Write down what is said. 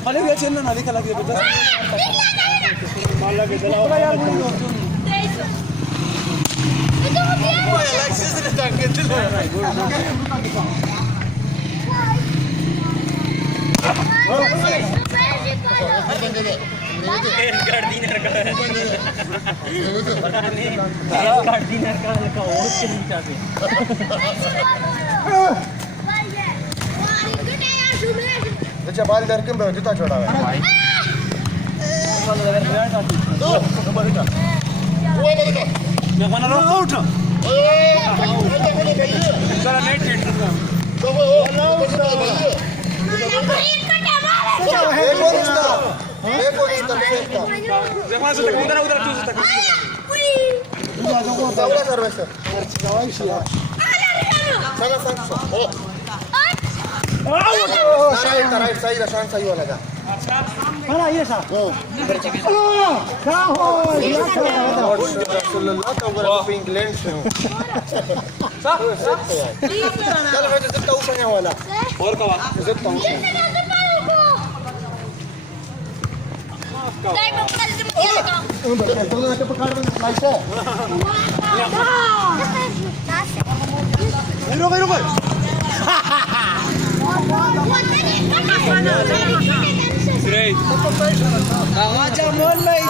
Paling dia cina nari kalau lagi betul. Malah kita lah. अच्छा बाल डर के जूता छोड़ा हुआ है mana lo uठा चला नेट सेट देखो से उधर उधर चूस तक उधर सर्विस चला राइट सही शान सही वाला का Mana iya sah? Oh, Kau dia kau. Rasulullah tahu berapa England sih? Kalau ada tahu saya wala. और कवा Tahu. Tahu ada pekar dengan slice. रुको Straight. Aja mulai.